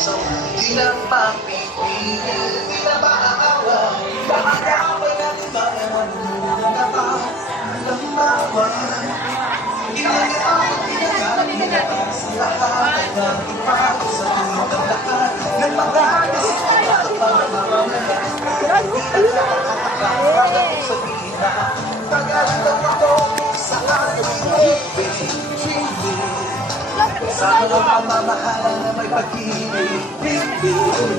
puso, di na mapipigil, di na maaawa. Nakakapay natin ba na nakakalaman? Hindi na ako pinagkakita sa lahat ng ipago sa tulong ng lahat ng mga kapapamamayan. Hindi na nakakakita sa pina, pag-alit ako sa aking sa mga pamamahala na may pag-ibig.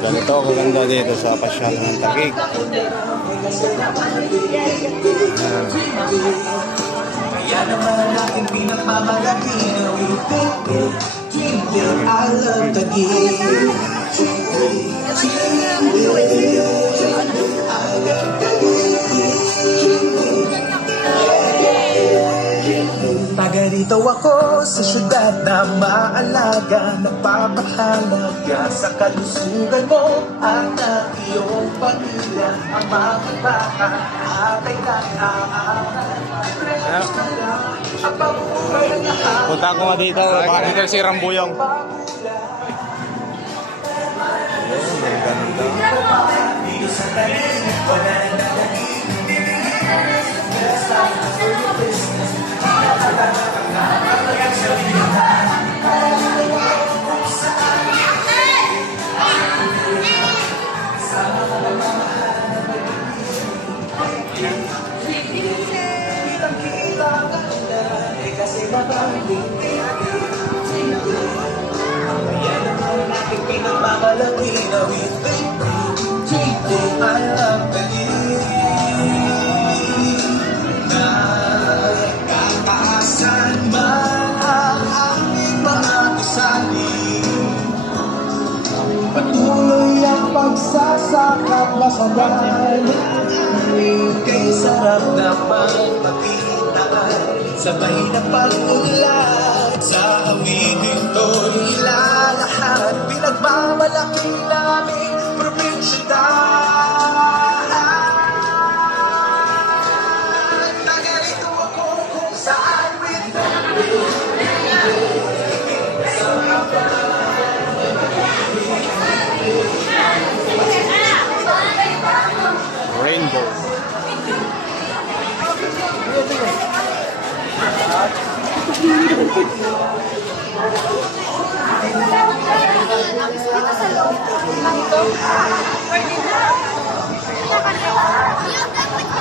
Ganito kaganda dito sa pasyalan ng Taguig. Kaya naman ang aking pinagmamalaki na within I love Taguig. I love Taguig. Taga-rito ako sa syudad na maalaga, napapahalaga sa kalusugan mo at ng iyong pamilya. Ang mga bata atay nag-aaral. Ang pamumuhay ng lahat. Punta ko nga dito, baka dito si Rambuyong. Dito sa talim, wala nang nalaging kasi pinagmamalaki na within I love na kakaasan man ang aming mga gusali. Patuloy ang pagsasakap masagal kay sarap na pagpapitaan, sabay na pag-ulat sa awitin to'y ilalahat. Pinagmamalaki namin probinsiyadad. Taga-rito ako kung saan Rainbow.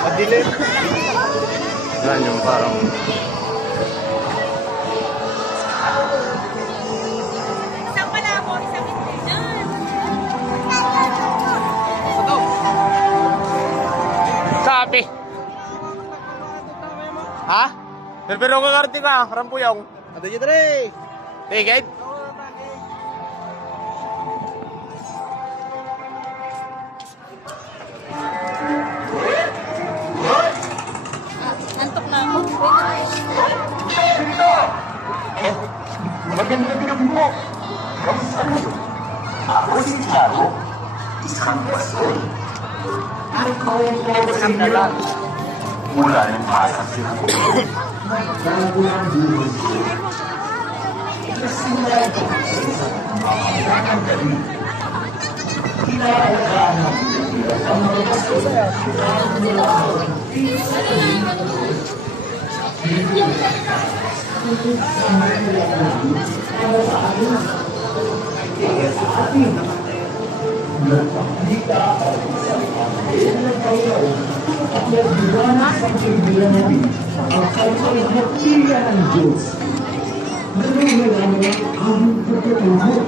Madilim. Yan yung parang Isang palabo, isang hindi dyan. sapi. Ha? Pero kakarte ka, Rambuyong. Ada aja deh. Ticket? Antok na ako. Maganda din mo. Kamusta mo? Ako si Charo. Isang pastor. At kawang isang nalang. Mula ng pasang sila. Bago ang buhay ko. Kasinay ko sa isang ang galing. Kinakalaan ng Pilipinas ang mga pastor. Ang kalahatian ng Diyos. Nalalaman ang aming pagkatulog.